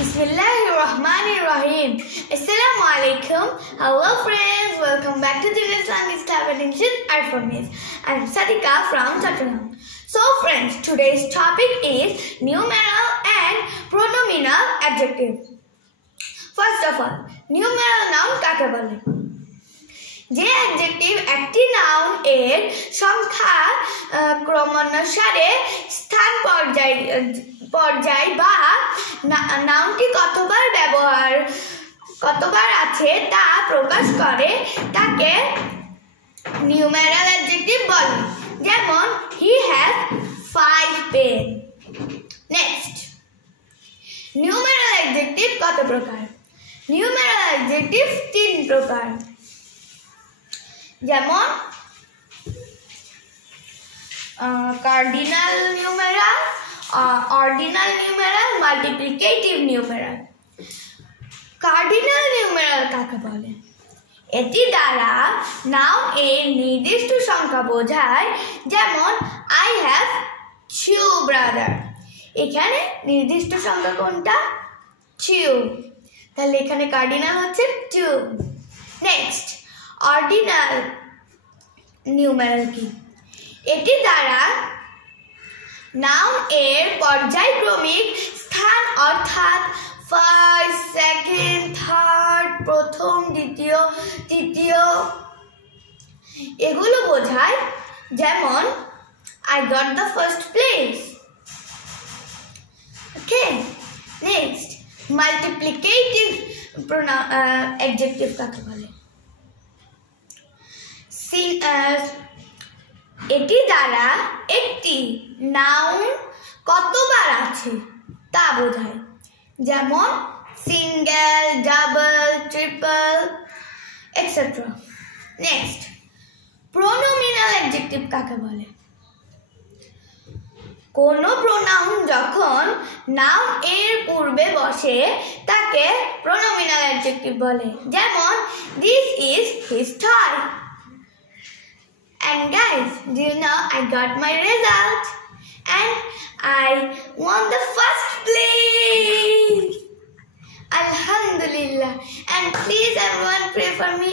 Bismillahirrahmanirrahim. Assalamu alaikum. Hello friends, welcome back to the Islamic Attention iPhone. I'm Sadika from Chattanooga. So friends, today's topic is numeral and pronominal adjective. First of all, numeral noun কাকে বলে? যে অ্যাডজেক্টিভ একটি নাউন এর সংখ্যা ক্রমানুসারে স্থান পর্যায় বা নাউনটি কতবার আছে তা প্রকাশ করে তাকে নিউমেরাল অ্যাডজেক্টিভ বলে। যেমন he has 5 pen। Next, numeral adjective কত প্রকার? নিউমেরাল অ্যাডজেক্টিভ 3 প্রকার। যেমন cardinal numeral, ordinal numeral, multiplicative numeral. Cardinal numeral কাকে বলে? এটি দ্বারা নাউন এর নির্দিষ্ট সংখ্যা বোঝায়। যেমন I have 2 brother। এখানে নির্দিষ্ট সংখ্যা কোনটা? 2। তাহলে এখানে কার্ডিনাল হচ্ছে 2। নেক্সট, অর্ডিনাল নিউমেরাল কি? এটি দ্বারা নাউন এর পর্যায়ক্রমিক স্থান অর্থাৎ ফার্স্ট, সেকেন্ড, থার্ড, প্রথম, দ্বিতীয়, তৃতীয় এগুলো বোঝায়। যেমন I got the first place। Okay, next, multiplicative adjective কাকে বলে? এটি দ্বারা একটি নাউন কতবার আছে তা বোঝায়। যেমন single, double, triple etcetera. Next, pronominal adjective কাকে বলে? কোন প্রোনাউন যখন নাউন এর পূর্বে বসে তাকে প্রোনোমিনাল অ্যাডজেক্টিভ বলে। যেমন this is his toy। And guys, do you know I got my result and I won the first place. Alhamdulillah. And please everyone pray for me.